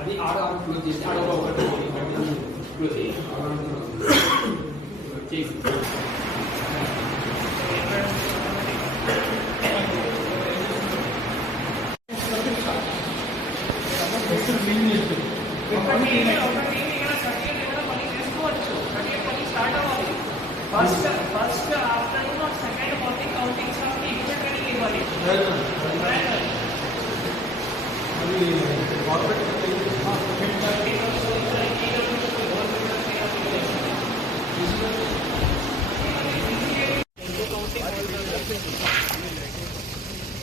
అది ఆడ క్లోజ్ చేసి ఆడ ఒకటి క్లోజ్ చేసి first afternoon second morning counting staff కి ఇచ్చే ట్రైనింగ్ ఇవ్వాలి.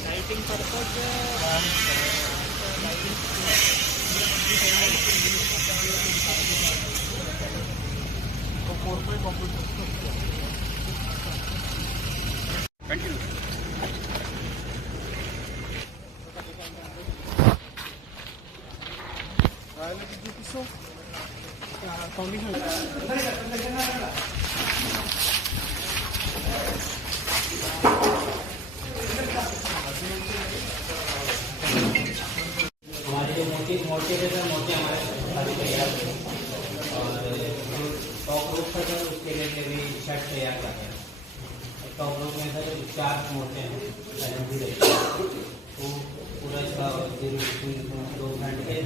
लाइटिंग पर्पज कंटिन्यू हमारे जो मोटे हमारे सारे तैयार हैं और टॉप रोप का सर उसके लिए भी शर्ट तैयार कर रहे हैं. टॉप रोप में सर 4 मोटे हैं तो पूरा इसका 2 घंटे